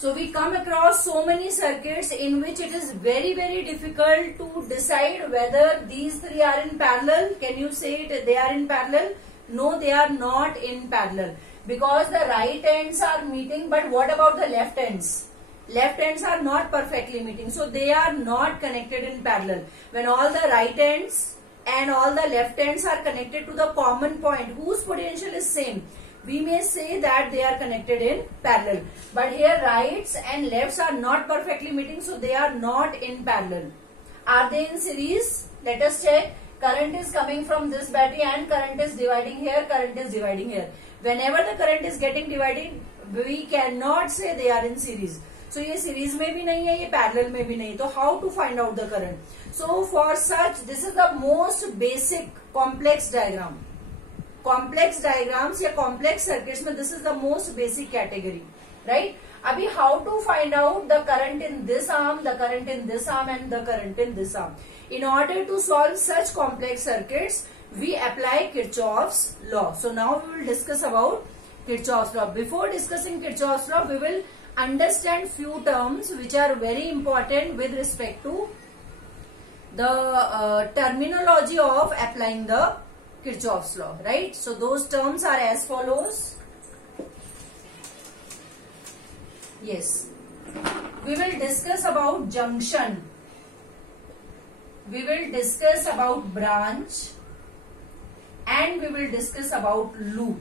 So we come across so many circuits in which it is very, very difficult to decide whether these three are in parallel. Can you say it? They are in parallel? No, they are not in parallel because the right ends are meeting. But what about the left ends? Left ends are not perfectly meeting. So they are not connected in parallel. When all the right ends and all the left ends are connected to the common point whose potential is same, we may say that they are connected in parallel. But here rights and lefts are not perfectly meeting, so they are not in parallel. Are they in series? Let us check. Current is coming from this battery and current is dividing here, current is dividing here. Whenever the current is getting divided, we cannot say they are in series. So ये series में भी नहीं है, ये parallel में भी नहीं. So how to find out the current? So for such, this is the most basic complex diagram. Complex diagrams या complex circuits में this is the most basic category, right? अभी how to find out the current in this arm, the current in this arm and the current in this arm. In order to solve such complex circuits, we apply Kirchhoff's law. So now we will discuss about Kirchhoff's law. Before discussing Kirchhoff's law, we will understand few terms which are very important with respect to the terminology of applying the Kirchhoff's law, right? So those terms are as follows. Yes, we will discuss about junction, we will discuss about branch, and we will discuss about loop.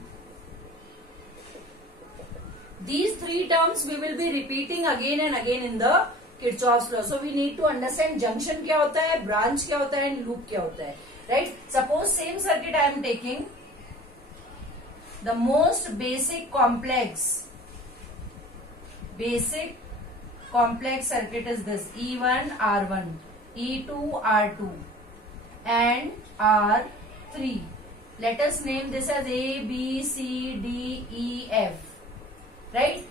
These three terms we will be repeating again and again in the Kirchhoff's law. So we need to understand junction क्या होता है, branch क्या होता है, and loop क्या होता है. Right? Suppose same circuit I am taking. The most basic complex circuit is this: E1 R1, E2 R2, and R3. Let us name this as A, B, C, D, E, F. Right?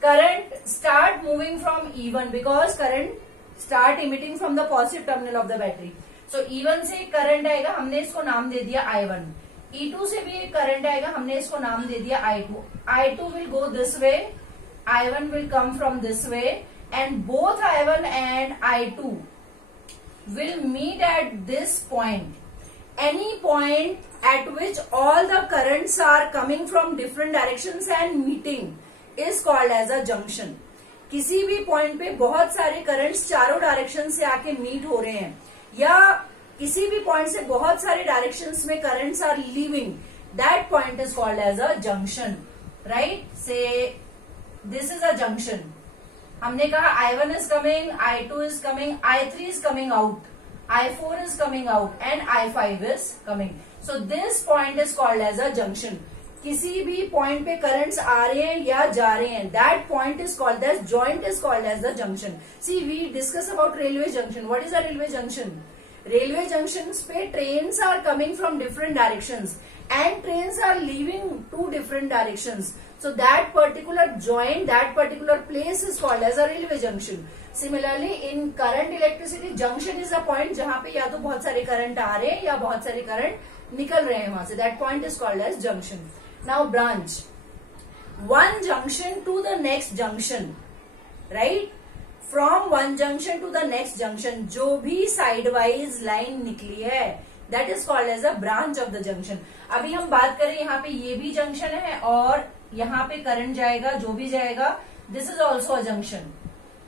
Current start moving from E1 because current start emitting from the positive terminal of the battery. So E1 से current आएगा, हमने इसको नाम दे दिया I1. E2 से भी एक current आएगा, हमने इसको नाम दे दिया I2. I2 will go this way, I1 will come from this way, and both I1 and I2 will meet at this point. Any point at which all the currents are coming from different directions and meeting is called as a junction. किसी भी point पे बहुत सारे currents चारों direction से आके meet हो रहे हैं, या किसी भी पॉइंट से बहुत सारे डायरेक्शंस में currents are leaving, that point is called as a junction, right? So this is a junction. हमने कहा I1 is coming, I2 is coming, I3 is coming out, I4 is coming out and I5 is coming. So this point is called as a junction. किसी भी point पे currents आ रहे हैं या जा रहे हैं, that point is called as joint is called as the junction. See we discuss about railway junction. What is a railway junction? Railway junctions पे trains are coming from different directions and trains are leaving two different directions. So that particular joint, that particular place is called as a railway junction. Similarly, in current electricity, junction is a point जहां पे या तो बहुत सारे current आ रहे हैं या बहुत सारे करंट निकल रहे हैं वहां से. That point is called as junction. Now branch, one junction to the next junction, right? From one junction to the next junction, जो भी sidewise line निकली है, that is called as a branch of the junction. अभी हम बात करें, यहाँ पे ये भी जंक्शन है और यहाँ पे करंट जाएगा, जो भी जाएगा, this is also a junction,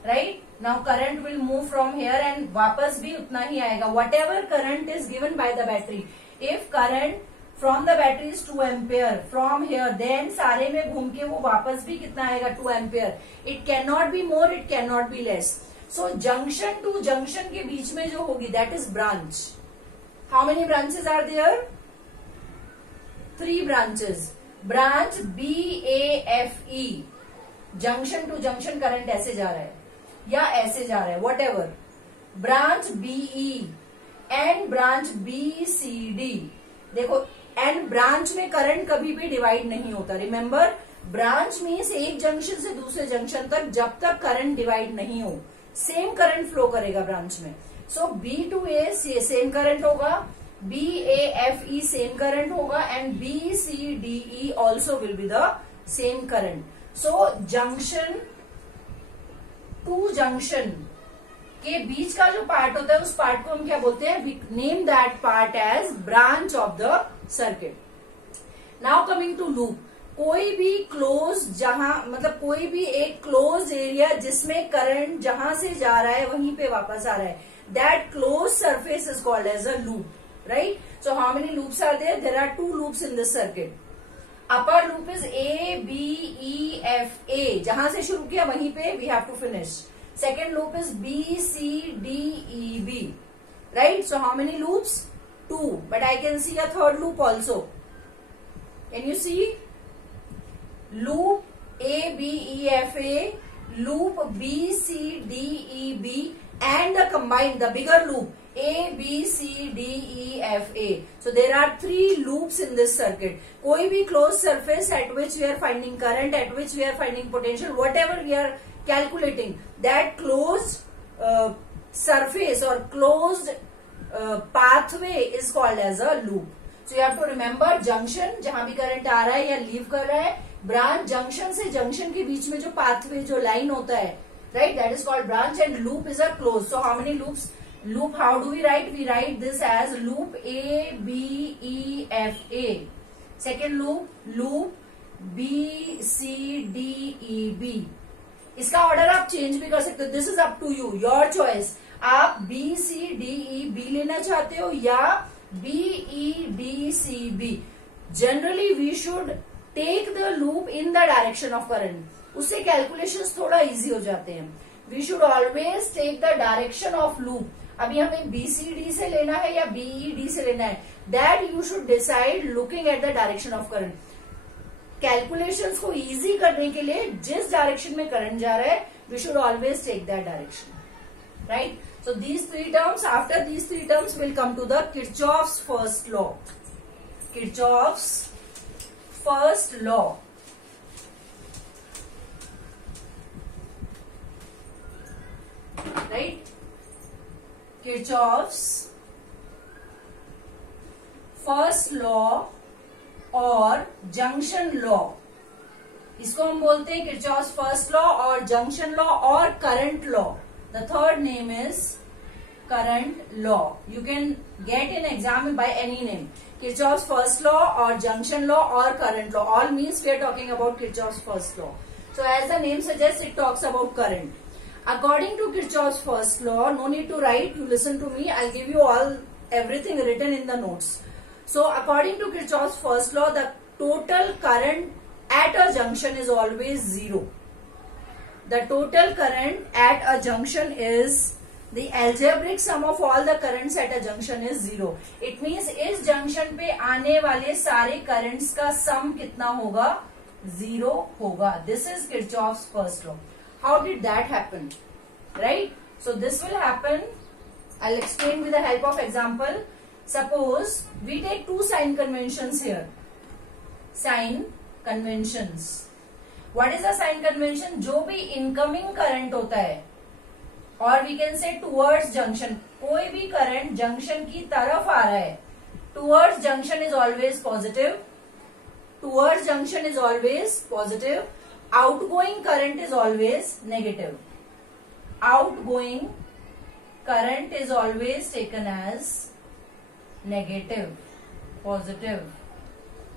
right? Now current will move from here and वापस भी उतना ही आएगा. Whatever current is given by the battery, if current from the battery is 2 ampere from here, then सारे में घूम के वो वापस भी कितना आएगा? 2 ampere. It cannot be more, it cannot be less. So junction to junction के बीच में जो होगी, that is branch. How many branches are there? 3 branches. Branch B, A, F, E. Junction to junction current ऐसे जा रहा है या ऐसे जा रहा है, whatever. Branch B, E and branch B, C, D. देखो, and branch में करंट कभी भी डिवाइड नहीं होता. Remember, branch means एक जंक्शन से दूसरे जंक्शन तक जब तक करंट डिवाइड नहीं हो, सेम करंट फ्लो करेगा ब्रांच में. So B to A same current होगा, B, A, F, E same current होगा, and B, C, D, E also will be the same current. So junction to junction के बीच का जो part होता है उस पार्ट को हम क्या बोलते हैं? We name that part as branch of the circuit. Now coming to loop. कोई भी क्लोज जहां मतलब कोई भी एक क्लोज एरिया जिसमें करंट जहां से जा रहा है वहीं पे वापस आ रहा है, that close surface is called as a loop. Right. So how many loops are there? There are 2 loops in this circuit. Upper loop is A B E F A. जहां से शुरू किया वहीं पे we have to finish. Second loop is B C D E B. Right. So how many loops? 2. But I can see a third loop also. Can you see? Loop A B E F A, loop B C D E B, and the combined, the bigger loop A B C D E F A. So there are 3 loops in this circuit. कोई भी closed surface at which we are finding current, at which we are finding potential, whatever we are calculating, that closed surface or closed pathway is called as a loop. So you have to remember junction, जहां भी current आ रहा है या leave कर रहा है, branch junction से junction के बीच में जो पाथवे जो लाइन होता है, right, that is called branch, and loop is a close. So how many loops? Loop how do we write? We write this as loop A B E F A. Second loop B C D E B. इसका order आप change भी कर सकते हो. This is up to you, your choice. आप B C D E B लेना चाहते हो या B E D C B. Generally we should take the loop in the direction of current. उससे कैलकुलेशंस थोड़ा इजी हो जाते हैं. We should always take the direction of loop. अभी हमें BCD से लेना है या BED से लेना है, that you should decide looking at the direction of current. Calculations को इजी करने के लिए जिस डायरेक्शन में करंट जा रहा है, we should always take that direction. Right. So these 3 terms, after these 3 terms we'll come to the Kirchhoff's first law. Kirchhoff's first law. Right? Kirchhoff's first law और junction law. इसको हम बोलते हैं Kirchhoff's first law और junction law और current law. The third name is current law. You can get in exam by any name. Kirchhoff's first law or junction law or current law. All means we are talking about Kirchhoff's first law. So as the name suggests, it talks about current. According to Kirchhoff's first law, no need to write. You listen to me. I'll give you everything written in the notes. So according to Kirchhoff's first law, the total current at a junction is always 0. The total current at a junction is the algebraic sum of all the currents at a junction is 0. It means इस junction पे आने वाले सारे currents का sum कितना होगा? 0 होगा. This is Kirchhoff's first law. How did that happen? Right? So this will happen. I'll explain with the help of example. Suppose we take 2 sign conventions here. Sign conventions. What is a sign convention? जो भी incoming current होता है, और we can say towards junction, कोई भी current junction की तरफ आ रहा है, towards junction is always positive. Towards junction is always positive. Outgoing current is always negative. Outgoing current is always taken as negative. Positive.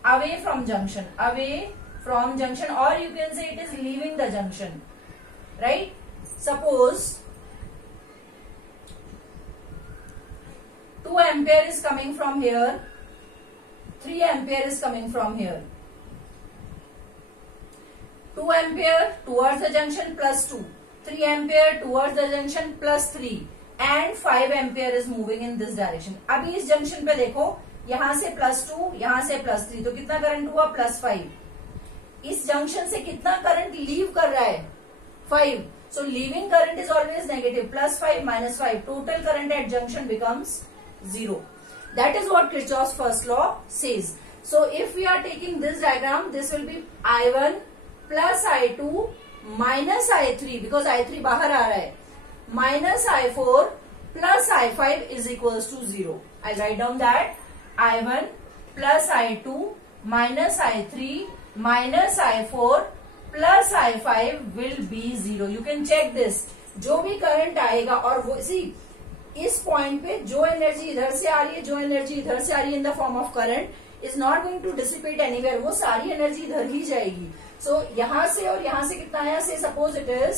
Away from junction. Away from junction, or you can say it is leaving the junction. Right? Suppose 2 ampere is coming from here, 3 ampere is coming from here. 2 ampere towards the junction plus 2, 3 ampere towards the junction plus 3, and 5 ampere is moving in this direction. अभी इस junction पे देखो, यहां से +2, यहां से +3, तो कितना करंट हुआ? +5. इस जंक्शन से कितना करंट लीव कर रहा है? 5. So leaving current is always negative. +5 - 5. Total current at junction becomes 0. That is what Kirchhoff's first law says. So if we are taking this diagram, this will be I1 plus I2 minus I3, because I3 बाहर आ रहा है, minus I4 plus I5 is equals to 0. I'll write down that I1 plus I2 minus I3 minus I4 plus I5 will be 0. You can check this. जो भी current आएगा और वो इस point पे जो एनर्जी इधर से आ रही है, जो एनर्जी इधर से आ रही है in the form of current is not going to dissipate anywhere, वो सारी एनर्जी इधर ही जाएगी. सो यहां से और यहां से कितना आया, so suppose it is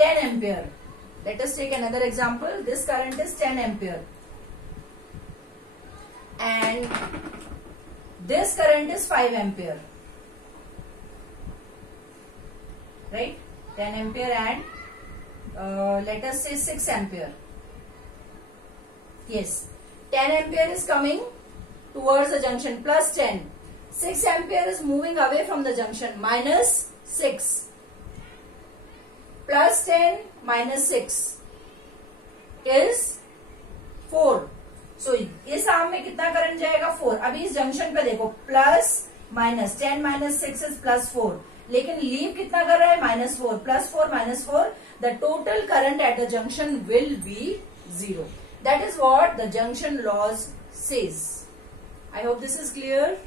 10 ampere. Let us take another example. This current is 10 ampere and this current is 5 ampere, right? 10 ampere and let us say 6 ampere. Yes, 10 ampere is coming towards the junction, plus 10. 6 ampere is moving away from the junction, minus 6. Plus 10 minus 6 is 4. सो इस arm में कितना current जाएगा, 4. अभी इस junction पे देखो, plus minus 10 minus 6 is plus 4, लेकिन leave कितना कर रहा है, minus 4. Plus 4 minus 4, the total current at the junction will be 0. That is what the junction laws says. I hope this is clear.